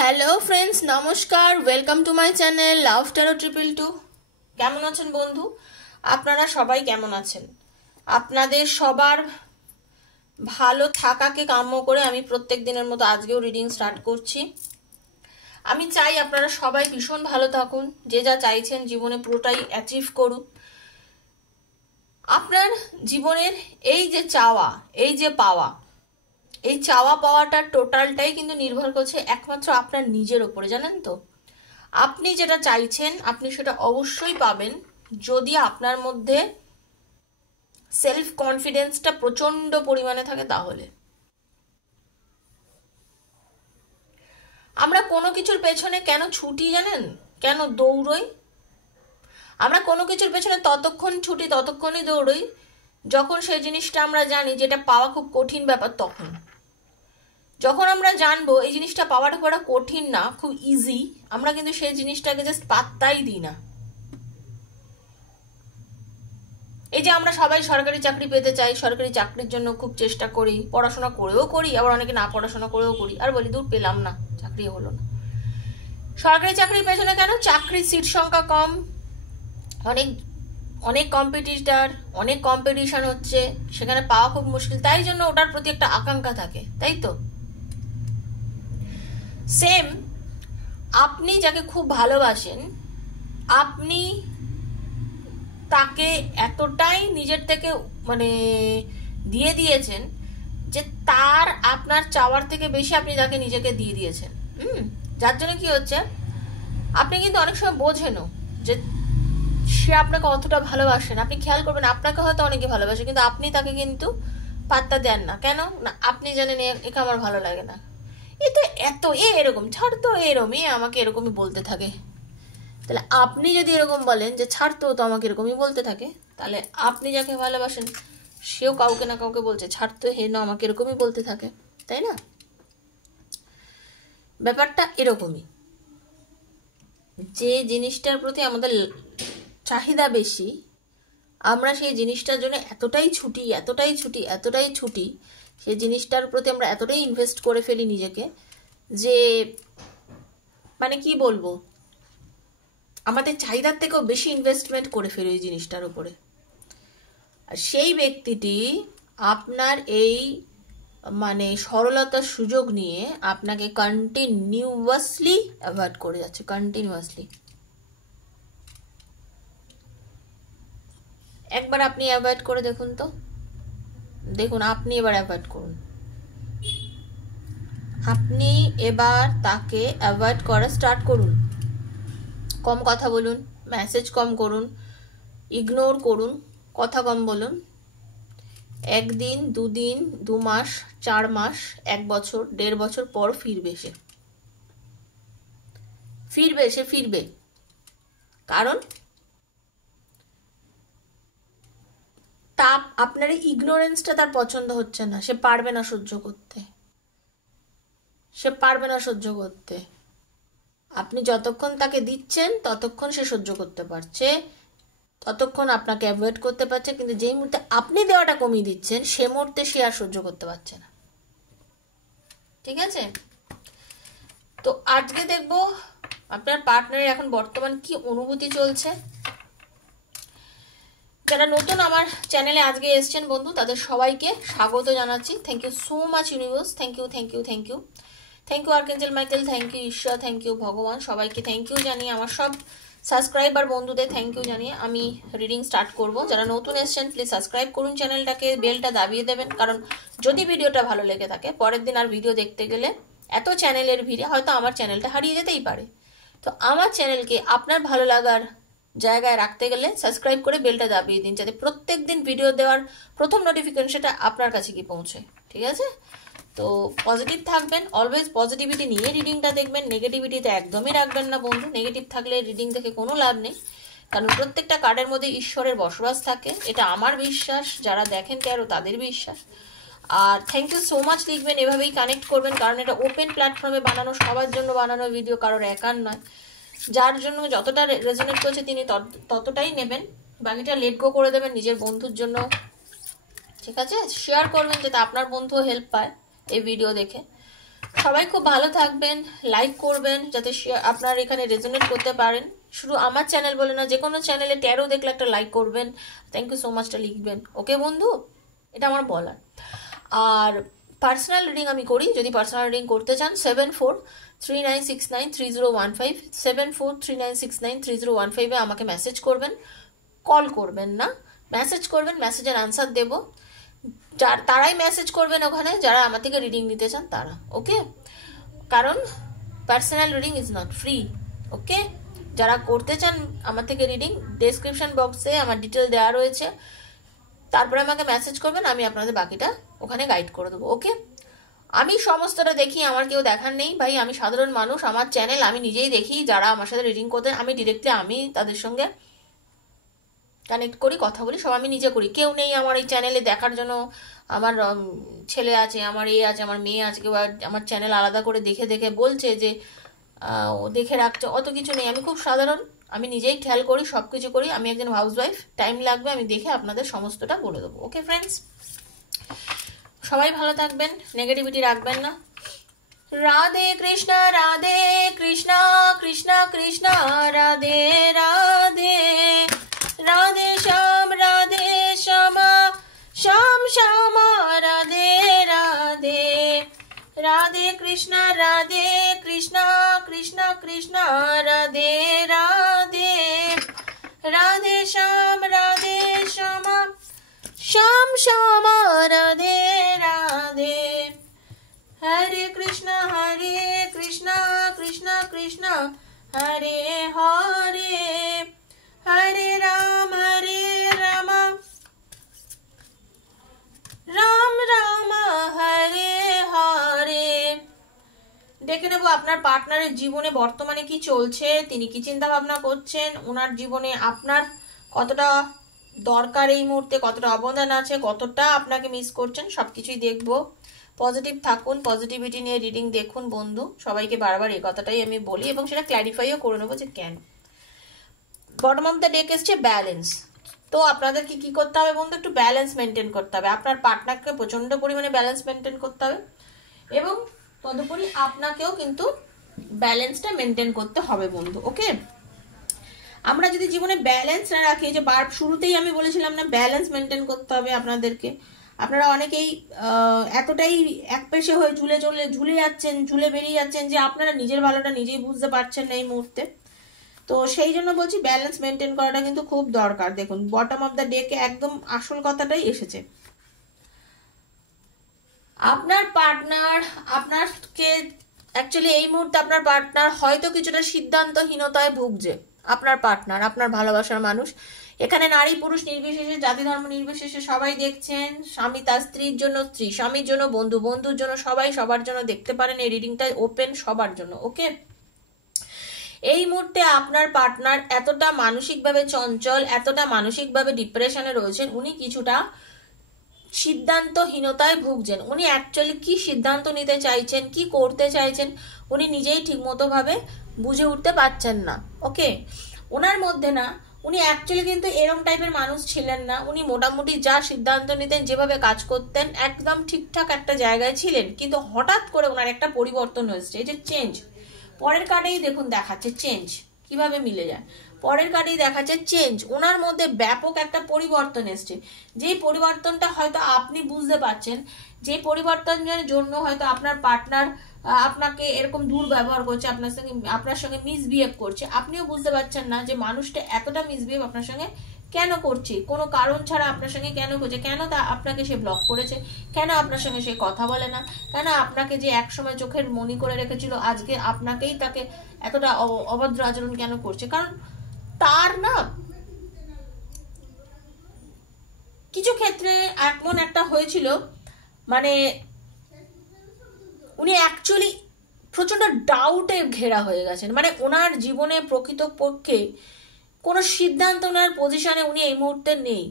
Hello friends, নমস্কার। Welcome to my channel love taro 222। কেমন আছেন বন্ধু? আপনারা সবাই কেমন আছেন? আপনাদের সবার ভালো থাকাকে কাম্য করে আমি প্রত্যেক দিনের মতো আজকেও রিডিং স্টার্ট করছি। আমি চাই আপনারা সবাই ভীষণ ভালো থাকুন, যে যা চাইছেন জীবনে পুরোটাই অ্যাচিভ করুন। আপনার জীবনের এই যে চাওয়া, এই যে পাওয়া, এই চাওয়া পাওয়াটার টোটালটাই কিন্তু নির্ভর করছে একমাত্র আপনার নিজের ওপরে, জানেন তো? আপনি যেটা চাইছেন আপনি সেটা অবশ্যই পাবেন, যদি আপনার মধ্যে সেলফ কনফিডেন্সটা প্রচন্ড পরিমাণে থাকে। তাহলে আমরা কোনো কিছুর পেছনে কেন ছুটি জানেন? কেন দৌড়ই? আমরা কোনো কিছুর পেছনে ততক্ষণ ছুটি, ততক্ষণই দৌড়ই যখন সেই জিনিসটা আমরা জানি যেটা পাওয়া খুব কঠিন ব্যাপার। তখন যখন আমরা জানবো এই জিনিসটা পাওয়াটা খুব কঠিন না, খুব ইজি, আমরা কিন্তু সেই জিনিসটাকে জাস্ট পাত্তাই দিই না। এই যে আমরা সবাই সরকারি চাকরি পেতে চাই, সরকারি চাকরির জন্য খুব চেষ্টা করি, পড়াশোনা করেও করি, আবার অনেকে না পড়াশোনা করেও করি, আর বলি দূর পেলাম না, চাকরি হলো না। সরকারি চাকরির পেছনে কেন? চাকরির সিট সংখ্যা কম, অনেক অনেক কম্পিটিটার, অনেক কম্পিটিশন হচ্ছে, সেখানে পাওয়া খুব মুশকিল, তাই জন্য ওটার প্রতি একটা আকাঙ্ক্ষা থাকে, তাই তো? সেম, আপনি যাকে খুব ভালোবাসেন, আপনি তাকে এতটাই নিজের থেকে মানে দিয়ে দিয়েছেন যে তার আপনার চাওয়ার থেকে বেশি আপনি তাকে নিজেকে দিয়ে দিয়েছেন। যার জন্য কি হচ্ছে, আপনি কিন্তু অনেক সময় বোঝেনও যে সে আপনাকে অতটা ভালোবাসেন। আপনি খেয়াল করবেন আপনাকে হয়তো অনেকে ভালোবাসে, কিন্তু আপনি তাকে কিন্তু পাত্তা দেন না। কেন না? আপনি জানেন একে আমার ভালো লাগে না, এ তো এত এরকম, ছাড় তো এরকম, আমাকে এরকমই বলতে থাকে। তাহলে আপনি যদি এরকম বলেন যে ছাড় তো আমাকে এরকমই বলতে থাকে, তাহলে আপনি যাকে ভালোবাসেন সেও কাউকে না কাউকে বলছে ছাড় তো হে না আমাকে এরকমই বলতে থাকে, তাই না? ব্যাপারটা এরকমই, যে জিনিসটার প্রতি আমাদের চাহিদা বেশি, আমরা সেই জিনিসটার জন্য এতটাই ছুটি, এতটাই ছুটি, এতটাই ছুটি, সেই জিনিসটার প্রতি আমরা এতটাই ইনভেস্ট করে ফেলি নিজেকে, যে মানে কি বলবো, আমাদের চাহিদার থেকেও বেশি ইনভেস্টমেন্ট করে ফেলি ওই জিনিসটার উপরে। আর সেই ব্যক্তিটি আপনার এই মানে সরলতার সুযোগ নিয়ে আপনাকে কন্টিনিউয়াসলি অ্যাভয়েড করে যাচ্ছে, কন্টিনিউয়াসলি। একবার আপনি অ্যাভয়েড করে দেখুন তো, দেখুন আপনি এবার অ্যাভয়েড করুন, আপনি এবার তাকে অ্যাভয়েড করা স্টার্ট করুন। কম কথা বলুন, মেসেজ কম করুন, ইগনোর করুন, কথা কম বলুন। 1 দিন, 2 দিন, 2 মাস, 4 মাস, 1 বছর, 1.5 বছর পর ফিরবে সে, ফিরবে। কারণ আপনার ইগনোরেন্সটা তার পছন্দ হচ্ছে না, সে পারবে না সহ্য করতে। আপনি যতক্ষণ তাকে দিচ্ছেন ততক্ষণ সে সহ্য করতে পারছে, ততক্ষণ আপনাকে অ্যাভয়েড করতে পারছে, কিন্তু যেই মুহূর্তে আপনি দেওয়াটা কমিয়ে দিচ্ছেন সে মুহূর্তে সে আর সহ্য করতে পারছে না। ঠিক আছে? তো আজকে দেখব আপনার পার্টনারের এখন বর্তমান কি অনুভূতি চলছে। যারা নতুন আমার চ্যানেলে আজকে এসছেন বন্ধু, তাদের সবাইকে স্বাগত জানাচ্ছি। Thank you so much universe, thank you archangel Michael, thank you ঈশ্বর, থ্যাংক ইউ ভগবান, সবাইকে থ্যাংক ইউ জানিয়ে, আমার সব সাবস্ক্রাইবার বন্ধুদের থ্যাংক ইউ জানিয়ে আমি রিডিং স্টার্ট করব। যারা নতুন এসছেন প্লিজ সাবস্ক্রাইব করুন চ্যানেলটাকে, বেলটা দাবিয়ে দেবেন, কারণ যদি ভিডিওটা ভালো লেগে থাকে পরের দিন আর ভিডিও দেখতে গেলে এত চ্যানেলের ভিড়ে হয়তো আমার চ্যানেলটা হারিয়ে যেতেই পারে। তো আমার চ্যানেলকে আপনার ভালো লাগার জায়গায় রাখতে গেলে সাবস্ক্রাইব করে বেলটা দাবিয়ে দিন, যাতে প্রত্যেক দিন ভিডিও দেওয়ার প্রথম নোটিফিকেশনটা আপনার কাছে গিয়ে পৌঁছে। ঠিক আছে? তো পজিটিভ থাকবেন, অলওয়েজ পজিটিভিটি নিয়ে রিডিংটা দেখবেন, নেগেটিভিটিতে একদমই রাখবেন না বন্ধু। নেগেটিভ থাকলে রিডিং দেখে কোনো লাভ নেই, কারণ প্রত্যেকটা কার্ডের মধ্যে ঈশ্বরের বসবাস থাকে, এটা আমার বিশ্বাস, যারা দেখেন ট্যারো তাদের বিশ্বাস। আর থ্যাংক ইউ সো মাচ লিখবেন, এভাবেই কানেক্ট করবেন, কারণ এটা ওপেন প্ল্যাটফর্মে বানানো, সবার জন্য বানানো ভিডিও, কারোর একার নয়। যার জন্য যতটা রেজোনেট করছে তিনি ততটাই নেবেন, বাকিটা লেট গো করে দেবেন নিজের বন্ধুর জন্য। ঠিক আছে? শেয়ার করবেন যাতে আপনার বন্ধুও হেল্প পায় এই ভিডিও দেখে। সবাই খুব ভালো থাকবেন, লাইক করবেন যাতে আপনার এখানে রেজোনেট করতে পারেন। শুধু আমার চ্যানেল বলে না, যে কোনো চ্যানেলে ট্যারো দেখলে একটা লাইক করবেন, থ্যাংক ইউ সো মাচটা লিখবেন। ওকে বন্ধু, এটা আমার বলার। আর পার্সোনাল রিডিং আমি করি, যদি পার্সোনাল রিডিং করতে চান 7439693015, 7439693015 আমাকে মেসেজ করবেন, কল করবেন না, মেসেজ করবেন, মেসেজের আনসার দেবো। তারাই মেসেজ করবেন ওখানে যারা আমার থেকে রিডিং নিতে চান তারা। ওকে, কারণ personal reading is not free. Okay, যারা করতে চান আমার থেকে রিডিং, ডেসক্রিপশন বক্সে আমার ডিটেল দেওয়া রয়েছে, তারপরে আমাকে মেসেজ করবেন, আমি আপনাদের বাকিটা ওখানে গাইড করে দেবো। ওকে, আমি সমস্তটা দেখি, আমার কেউ দেখার নেই ভাই, আমি সাধারণ মানুষ, আমার চ্যানেল আমি নিজেই দেখি, যারা আমার সাথে রিডিং করতেন আমি ডিরেক্টলি আমি তাদের সঙ্গে কানেক্ট করি, কথা বলি, সব আমি নিজে করি। কেউ নেই আমার এই চ্যানেলে দেখার জন্য, আমার ছেলে আছে, আমার আছে, আমার মেয়ে আছে, কেউ আমার চ্যানেল আলাদা করে দেখে দেখে বলছে যে ও দেখে রাখছে, অত কিছু নেই। আমি খুব সাধারণ, আমি নিজেই খেয়াল করি, সব কিছু করি, আমি একজন হাউসওয়াইফ, টাইম লাগবে, আমি দেখে আপনাদের সমস্তটা বলে দেবো। ওকে ফ্রেন্ডস, সবাই ভালো থাকবেন, নেগেটিভিটি রাখবেন না। রাধে কৃষ্ণ কৃষ্ণ কৃষ্ণ রাধে রাধে, রাধে শ্যাম শ্যাম শ্যাম রাধে রাধে, রাধে কৃষ্ণ কৃষ্ণ কৃষ্ণ রাধে রাধে, রাধে শ্যাম শ্যাম শ্যাম রাধে রাধে, হরে কৃষ্ণ কৃষ্ণ কৃষ্ণ হরে হরে, হরে রাম রাম রাম হরে হরে। দেখে নেব আপনার পার্টনারের জীবনে বর্তমানে কি চলছে, তিনি কি চিন্তা ভাবনা করছেন, ওনার জীবনে আপনার কতটা দরকার এই মুহূর্তে, কতটা অবদান আছে, কতটা আপনাকে মিস করছেন, সবকিছুই দেখবো। পজিটিভ থাকুন, পজিটিভিটি নিয়ে রিডিং দেখুন বন্ধু, সবাইকে বারবার এই কথাটাই আমি বলি এবং সেটা ক্ল্যারিফাইও করে নেবো যে কেন। বটম অফ দ্য ডেক এসছে ব্যালেন্স। তো আপনাদেরকে কি করতে হবে বন্ধু, একটু ব্যালেন্স মেনটেন করতে হবে, আপনার পার্টনারকে প্রচন্ড পরিমাণে ব্যালেন্স মেনটেন করতে হবে এবং তদুপরি আপনাকেও কিন্তু ব্যালেন্সটা মেনটেন করতে হবে বন্ধু। ওকে, আমরা যদি জীবনে ব্যালেন্স না রাখি, যে শুরুতেই আমি বলেছিলাম না ব্যালেন্স মেনটেন করতে হবে আপনাদেরকে, আপনারা অনেকেই এতটাই একপেশে হয়ে ঝুলে যাচ্ছেন, ঝুলে বেরিয়ে যাচ্ছেন যে আপনারা নিজের ভালোটা নিজেই বুঝতে পারছেন না এই মুহূর্তে। তো সেই জন্য বলছি ব্যালেন্স মেনটেন করাটা কিন্তু খুব দরকার। দেখুন বটম অফ দ্য ডেকে একদম আসল কথাটাই এসেছে। আপনার পার্টনার আপনাকে অ্যাকচুয়ালি এই মুহূর্তে আপনার পার্টনার হয়তো কিছুটা সিদ্ধান্তহীনতায় ভুগছে। আপনার পার্টনার, আপনার ভালোবাসার মানুষ, এখানে নারী পুরুষ নির্বিশেষে, জাতি ধর্ম নির্বিশেষে সবাই দেখছেন। স্বামী তার স্ত্রীর জন্য, স্ত্রী স্বামীর জন্য, বন্ধু বন্ধুর জন্য, সবাই সবার জন্য দেখতে পারেন। এই রিডিংটা ওপেন সবার জন্য। ওকে, এই মুহূর্তে আপনার পার্টনার এতটা মানসিকভাবে চঞ্চল, এতটা মানসিকভাবে ডিপ্রেশনে রয়েছেন, উনি কিছুটা সিদ্ধান্তহীনতায় ভুগছেন। উনি অ্যাকচুয়ালি কি সিদ্ধান্ত নিতে চাইছেন, কি করতে চাইছেন, উনি নিজেই ঠিকমতো ভাবে বুঝে উঠতে পারছেন না। ওকে, ওনার মধ্যে না, উনি অ্যাকচুয়ালি কিন্তু এরকম টাইপের মানুষ ছিলেন না। উনি মোটামুটি যা সিদ্ধান্ত নিতেন, যেভাবে কাজ করতেন, একদম ঠিকঠাক একটা জায়গায় ছিলেন, কিন্তু হঠাৎ করে ওনার একটা পরিবর্তন হয়েছে, এই যে চেঞ্জ। পরের কার্ডেই দেখুন দেখাচ্ছে চেঞ্জ, কিভাবে মিলে যায়। পরের কার্ডেই দেখাচ্ছে চেঞ্জ, ওনার মধ্যে ব্যাপক একটা পরিবর্তন এসছে। যেই পরিবর্তনটা হয়তো আপনি বুঝতে পারছেন, যে পরিবর্তনের জন্য হয়তো আপনার পার্টনার আপনাকে এরকম দুর্ব্যবহার করছে, আপনার সঙ্গে মিসবিহেভ করছে, আপনিও বুঝতে পারছেন না যে মানুষটা এতটা মিসবিহেভ আপনার সঙ্গে কেন করছে, কোনো কারণ ছাড়া আপনার সঙ্গে কেন করছে, কেন তা আপনাকে সে ব্লক করেছে, কেন আপনার সঙ্গে সে কথা বলে না, কেন আপনাকে যে একসময় চোখের মনি করে রেখেছিল আজকে আপনাকেই তাকে এতটা অভদ্র আচরণ কেন করছে। কারণ তার না কিছু ক্ষেত্রে এমন একটা হয়েছিল, মানে উনি অ্যাকচুয়ালি প্রচন্ড ডাউটে ঘেরা হয়ে গেছেন। মানে ওনার জীবনে প্রকৃতপক্ষে কোনো সিদ্ধান্ত নেওয়ার পজিশনে উনি এই মুহূর্তে নেই।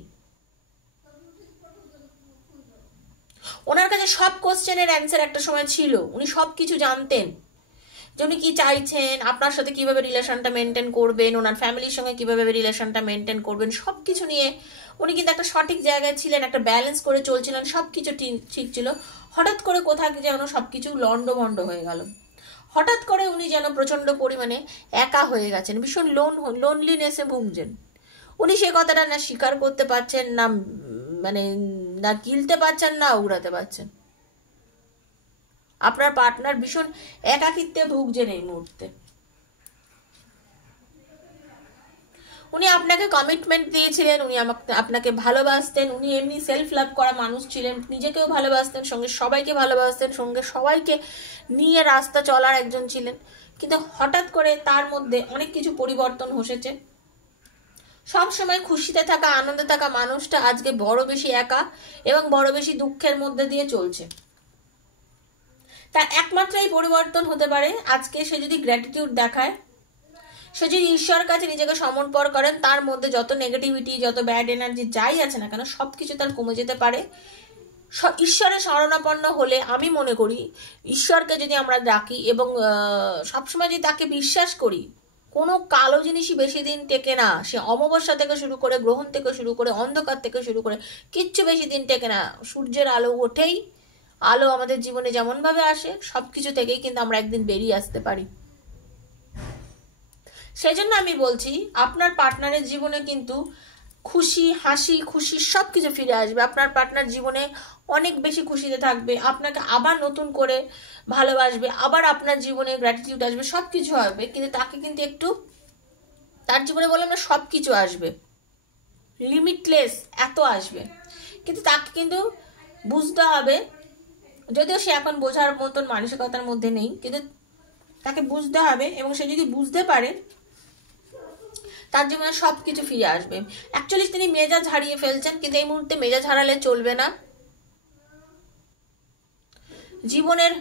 ওনার কাছে সব কোশ্চেনের অ্যান্সার একটা সময় ছিল, উনি সব কিছু জানতেন, যে উনি কি চাইছেন, আপনার সাথে কিভাবে রিলেশনটা মেনটেন করবেন, ওনার ফ্যামিলির সঙ্গে কিভাবে রিলেশনটা মেনটেন করবেন, সবকিছু নিয়ে উনি কিন্তু একটা সঠিক জায়গায় ছিলেন, একটা ব্যালেন্স করে চলছিলেন, সবকিছু ঠিক ছিল। হঠাৎ করে কোথাও যেন সবকিছু লন্ডভন্ড হয়ে গেল। হঠাৎ করে উনি যেন প্রচন্ড পরিমাণে একা হয়ে গেছেন, ভীষণ লোনলিনেসে ভুগছেন। উনি সে কথাটা না স্বীকার করতে পারছেন না, মানে না গিলতে পারছেন না উগড়াতে পারছেন। আপনার পার্টনার ভীষণ একাকিত্বে ভুগছেন এই মুহূর্তে। উনি আপনাকে কমিটমেন্ট দিয়েছিলেন, উনি আপনাকে ভালোবাসতেন, উনি এমনি সেলফ লাভ করা মানুষ ছিলেন, নিজেকেও ভালোবাসতেন, সঙ্গে সবাইকে ভালোবাসতেন, সঙ্গে সবাইকে নিয়ে রাস্তা চলার একজন ছিলেন। কিন্তু হঠাৎ করে তার মধ্যে অনেক কিছু পরিবর্তন হয়েছে। সবসময় খুশিতে থাকা, আনন্দে থাকা মানুষটা আজকে বড় বেশি একা এবং বড় বেশি দুঃখের মধ্যে দিয়ে চলছে। তার একমাত্র এই পরিবর্তন হতে পারে আজকে সে যদি গ্র্যাটিটিউড দেখায়, সে যদি ঈশ্বরের কাছে নিজেকে সমর্পণ করেন, তার মধ্যে যত নেগেটিভিটি, যত ব্যাড এনার্জি যাই আছে না কেন, সবকিছু তার কমে যেতে পারে। ঈশ্বরের শরণাপন্ন হলে আমি মনে করি, ঈশ্বরকে যদি আমরা ডাকি এবং সবসময় যদি তাকে বিশ্বাস করি, কোনো কালো জিনিসই বেশি দিন টেকে না। সে অমাবস্যা থেকে শুরু করে, গ্রহণ থেকে শুরু করে, অন্ধকার থেকে শুরু করে কিচ্ছু বেশি দিন টেকে না। সূর্যের আলো ওঠেই, আলো আমাদের জীবনে যেমন ভাবে আসে, সবকিছু থেকেই কিন্তু আমরা একদিন বেরিয়ে আসতে পারি। সেই জন্য আমি বলছি, আপনার পার্টনারের জীবনে কিন্তু খুশি, হাসি খুশি সবকিছু ফিরে আসবে। আপনার পার্টনার জীবনে অনেক বেশি খুশিতে থাকবে, আপনাকে আবার নতুন করে ভালোবাসবে, আবার আপনার জীবনে গ্র্যাটিটিউড আসবে, সবকিছু হবে। কিন্তু তাকে কিন্তু একটু, তার জীবনে বললাম না সবকিছু আসবে, লিমিটলেস এত আসবে, কিন্তু তাকে কিন্তু বুঝতে হবে, যদিও সে এখন বোঝার মতন মানসিকতার মধ্যে নেই, কিন্তু তাকে বুঝতে হবে। এবং সে যদি বুঝতে পারে, তার জীবনে সবকিছু ফিরে আসবে। অ্যাকচুয়ালি তিনি মেজাজ হারিয়ে ফেলছেন, কিন্তু এই মুহূর্তে মেজাজ হারালে চলবে না। জীবনের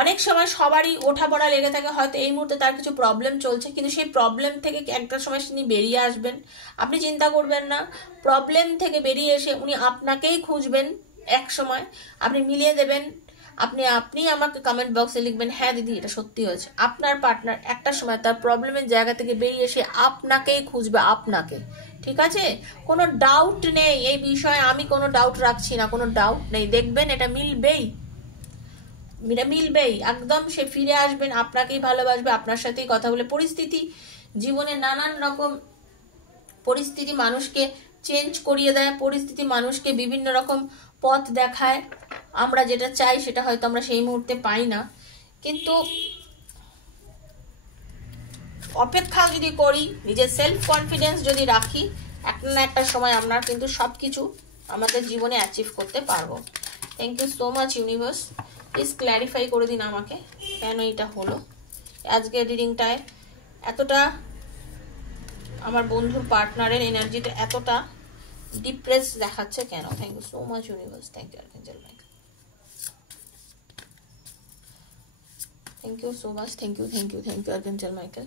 অনেক সময় সবারই ওঠা পড়া লেগে থাকে, হয়তো এই মুহূর্তে তার কিছু প্রবলেম চলছে, কিন্তু সেই প্রবলেম থেকে একটা সময় তিনি বেরিয়ে আসবেন। আপনি চিন্তা করবেন না, প্রবলেম থেকে বেরিয়ে এসে উনি আপনাকেই খুঁজবেন। এক সময় আপনি মিলিয়ে দেবেন, আপনি আমাকে কমেন্ট বক্সে লিখবেন, হ্যাঁ দিদি এটা সত্যি হয়েছে। আপনার পার্টনার একটা সময় তার প্রবলেমের জায়গা থেকে বেরিয়ে এসে আপনাকেই খুঁজবে, আপনাকে। ঠিক আছে, কোনো ডাউট নেই এই বিষয়ে, আমি কোনো ডাউট রাখছি না, কোনো ডাউট নেই। দেখবেন এটা মিলবেই, একদম। সে ফিরে আসবেন, আপনাকেই ভালোবাসবে, আপনার সাথেই কথা বলে। পরিস্থিতি, জীবনে নানান রকম পরিস্থিতি মানুষকে চেঞ্জ করিয়ে দেয়, পরিস্থিতি মানুষকে বিভিন্ন রকম পথ দেখায়। আমরা যেটা চাই সেটা হয়তো আমরা সেই মুহূর্তে পাই না, কিন্তু অপেক্ষা যদি করি, নিজের সেলফ কনফিডেন্স যদি রাখি, একটা না একটা সময় আমরা কিন্তু সবকিছু আমাদের জীবনে অ্যাচিভ করতে পারবো। Thank you so much universe. Please clarify করে দিন আমাকে কেন এটা হলো। আজকের রিডিংটায় এতটা আমার বন্ধুর পার্টনারের এনার্জিটা এতটা ডিপ্রেস দেখাচ্ছে কেন? Thank you so much universe. Thank you archangel Michael. Thank you so much. Thank you archangel Michael.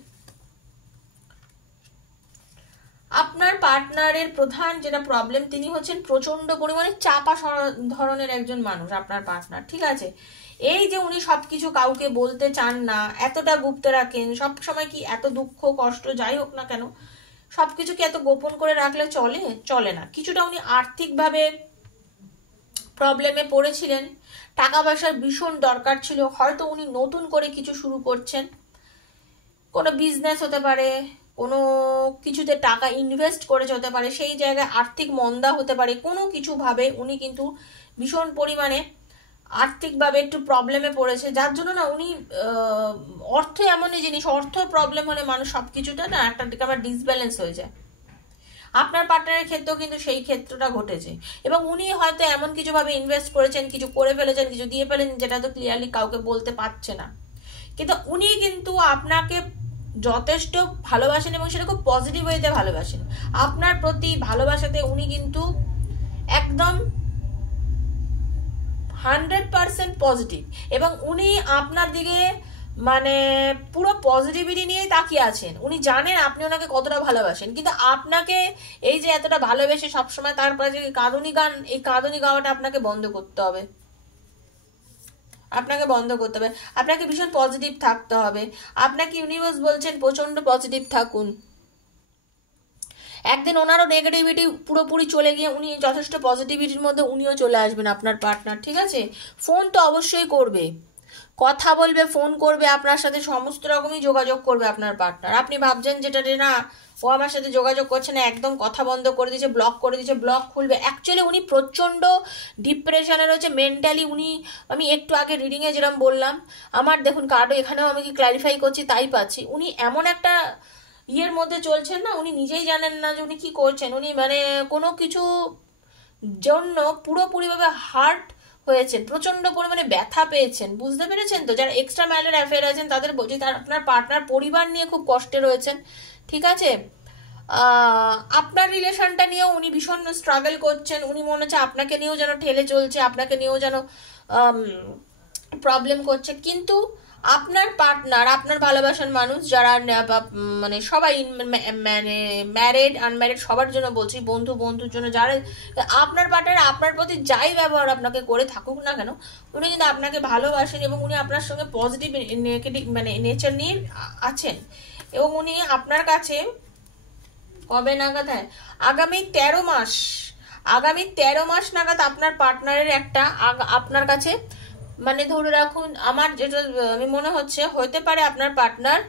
আপনার পার্টনারের প্রধান যেটা প্রবলেম, তিনি হচ্ছেন প্রচন্ড পরিমাণে চাপা ধরনের একজন মানুষ আপনার পার্টনার। ঠিক আছে, এই যে উনি সবকিছু কাউকে বলতে চান না, এতটা গুপ্ত রাখেন সব সময়, কি এত দুঃখ কষ্ট যাই হোক না কেন সবকিছু কি এত গোপন করে রাখলে চলে না। কিছুটা উনি আর্থিকভাবে প্রবলেমে পড়েছিলেন, টাকা পয়সার ভীষণ দরকার ছিল, হয়তো উনি নতুন করে কিছু শুরু করছেন, কোনো বিজনেস হতে পারে, কোনো কিছুতে টাকা ইনভেস্ট করেছে হতে পারে, সেই জায়গায় আর্থিক মন্দা হতে পারে, কোনো কিছু ভাবে উনি কিন্তু ভীষণ পরিমাণে আর্থিকভাবে একটু প্রবলেমে পড়েছে, যার জন্য না উনি অর্থ এমনই জিনিস, অর্থ প্রবলেম হলে মানুষ সবকিছুটা না একটা দিকে আবার ডিসব্যালেন্স হয়ে যায়। আপনার পার্টনারের ক্ষেত্রেও কিন্তু সেই ক্ষেত্রটা ঘটেছে, এবং উনি হয়তো এমন কিছু ভাবে ইনভেস্ট করেছেন, কিছু করে ফেলেছেন, কিছু দিয়ে ফেলেছেন, যেটা তো ক্লিয়ারলি কাউকে বলতে পারছে না, কিন্তু উনি কিন্তু আপনাকে যথেষ্ট ভালোবাসেন এবং সেটা খুব পজিটিভ ওয়েতে ভালোবাসেন। আপনার প্রতি ভালোবাসাতে উনি কিন্তু একদম 100% পজিটিভ, এবং উনি আপনার দিকে মানে পুরো পজিটিভিটি নিয়ে তাকিয়ে আছেন। উনি জানেন আপনি ওনাকে কতটা ভালোবাসেন, কিন্তু আপনাকে এই যে এতটা ভালোবেসে সবসময় তারপরে যে কাঁদুনি গান, এই কাঁদুনি গাওয়াটা আপনাকে বন্ধ করতে হবে। আপনাকে বন্ধ করতে হবে, আপনাকে ভীষণ পজিটিভ থাকতে হবে। আপনাকে ইউনিভার্স বলছেন প্রচন্ড পজিটিভ থাকুন। একদিন ওনারও নেগেটিভিটি পুরোপুরি চলে গিয়ে উনি যথেষ্ট পজিটিভিটির মধ্যে উনিও চলে আসবেন আপনার পার্টনার, ঠিক আছে? ফোন তো অবশ্যই করবে, কথা বলবে, ফোন করবে আপনার সাথে, সমস্ত রকমই যোগাযোগ করবে আপনার পার্টনার। আপনি ভাবছেন যেটা না ও আমার সাথে যোগাযোগ করছে না, একদম কথা বন্ধ করে দিয়েছে, ব্লক করে দিয়েছে, ব্লক খুলবে, অ্যাকচুয়ালি উনি প্রচণ্ড ডিপ্রেশনে রয়েছে মেন্টালি। উনি, আমি একটু আগে রিডিংয়ে যেরকম বললাম, আমার দেখুন কার্ডও এখানেও আমি কি ক্ল্যারিফাই করছি তাই পাচ্ছি, উনি এমন একটা ইয়ের মধ্যে চলছেন না, উনি নিজেই জানেন না যে উনি কি করছেন। উনি মানে কোনো কিছু জন্য পুরোপুরিভাবে হার্ট হয়েছেন, প্রচন্ড পরিমাণে ব্যথা পেয়েছেন, বুঝতে পেরেছেন তো? যারা এক্সট্রা ম্যারিটাল অ্যাফেয়ার আছেন তাদের বলছি, তার আপনার পার্টনার পরিবার নিয়ে খুব কষ্টে রয়েছেন, ঠিক আছে? আপনার রিলেশনটা নিয়েও উনি ভীষণ স্ট্রাগল করছেন, উনি মনে হচ্ছে আপনাকে নিয়েও যেন ঠেলে চলছে, আপনাকে নিয়েও যেন প্রবলেম করছে। কিন্তু আপনার পার্টনার, আপনার ভালোবাসার মানুষ যারা মানে সবাই মানে ম্যারিড আনম্যারিড সবার জন্য বলছি, বন্ধুর জন্য, যারা আপনার পার্টনার আপনার প্রতি যাই ব্যবহার আপনাকে করে থাকুক না কেন, উনি কিন্তু আপনাকে ভালোবাসেন এবং উনি আপনার সঙ্গে পজিটিভ নেগেটিভ মানে নেচার নিয়ে আছেন। এবং উনি আপনার কাছে কবে নাগাদ, হ্যাঁ আগামী 13 মাস নাগাদ আপনার পার্টনারের একটা আপনার কাছে, মানে ধরে রাখুন আমার যেটা আমি মনে হচ্ছে হতে পারে আপনার পার্টনার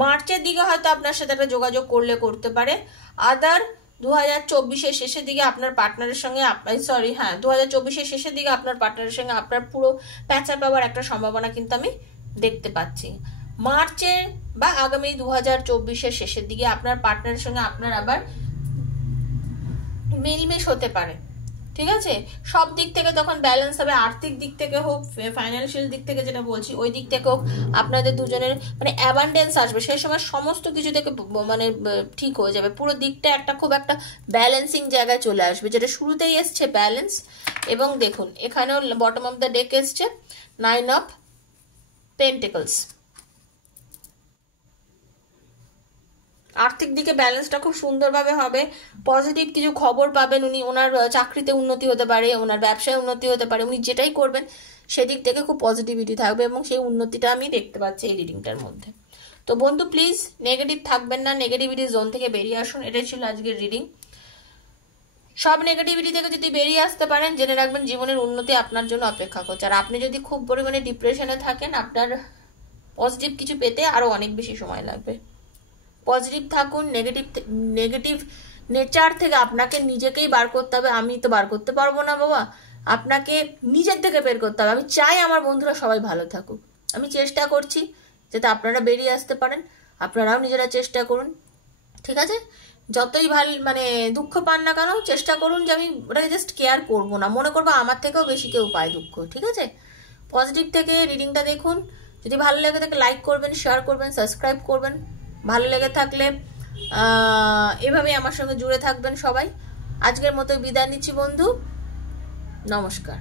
মার্চের দিকে হয়তো আপনার সাথে একটা যোগাযোগ করতে পারে। আদার 2024-এর শেষের দিকে আপনার পার্টনারের সঙ্গে, সরি হ্যাঁ 2024-এর শেষের দিকে আপনার পার্টনারের সঙ্গে আপনার পুরো প্যাচা পাওয়ার একটা সম্ভাবনা কিন্তু আমি দেখতে পাচ্ছি। মার্চে বা আগামী 2024-এর শেষের দিকে আপনার পার্টনারের সঙ্গে আপনার আবার মিলমিশ হতে পারে, ঠিক আছে? সব দিক থেকে তখন ব্যালেন্স হবে, আর্থিক দিক থেকে হোক, ফাইন্যান্সিয়াল দিক থেকে যেটা বলছি ওই দিক থেকে হোক, আপনাদের দুজনের মানে অ্যাবান্ডেন্স আসবে। সেই সময় সমস্ত কিছু থেকে মানে ঠিক হয়ে যাবে, পুরো দিকটা একটা খুব একটা ব্যালেন্সিং জায়গায় চলে আসবে, যেটা শুরুতেই এসছে ব্যালেন্স। এবং দেখুন এখানেও বটম অফ দ্য ডেক এসছে 9 অফ পেন্টিকলস। আর্থিক দিকে ব্যালেন্সটা খুব সুন্দরভাবে হবে, পজিটিভ কিছু খবর পাবেন উনি, ওনার চাকরিতে উন্নতি হতে পারে, ওনার ব্যবসায় উন্নতি হতে পারে, উনি যেটাই করবেন সেদিক থেকে খুব পজিটিভিটি থাকবে এবং সেই উন্নতিটা আমি দেখতে পাচ্ছি এই রিডিংটার মধ্যে। তো বন্ধু প্লিজ নেগেটিভ থাকবেন না, নেগেটিভিটি জোন থেকে বেরিয়ে আসুন, এটাই ছিল আজকের রিডিং। সব নেগেটিভিটি থেকে যদি বেরিয়ে আসতে পারেন জেনে রাখবেন জীবনের উন্নতি আপনার জন্য অপেক্ষা করছে। আর আপনি যদি খুব পরিমাণে ডিপ্রেশনে থাকেন আপনার পজিটিভ কিছু পেতে আরো অনেক বেশি সময় লাগবে। পজিটিভ থাকুন, নেগেটিভ নেচার থেকে আপনাকে নিজেকেই বার করতে হবে। আমি তো বার করতে পারবো না বাবা, আপনাকে নিজের থেকে বের করতে হবে। আমি চাই আমার বন্ধুরা সবাই ভালো থাকুক, আমি চেষ্টা করছি যাতে আপনারা বেরিয়ে আসতে পারেন, আপনারাও নিজেরা চেষ্টা করুন, ঠিক আছে? যতই ভালো মানে দুঃখ পান না কেন চেষ্টা করুন যে আমি ওটাকে জাস্ট কেয়ার করবো না, মনে করবো আমার থেকেও বেশি কেউ পায় দুঃখ, ঠিক আছে? পজিটিভ থেকে রিডিংটা দেখুন, যদি ভালো লেগে থাকে লাইক করবেন, শেয়ার করবেন, সাবস্ক্রাইব করবেন। ভালো লেগে থাকলে এভাবেই আমার সঙ্গে জুড়ে থাকবেন সবাই। আজকের মতো বিদায় নিচ্ছি বন্ধু, নমস্কার।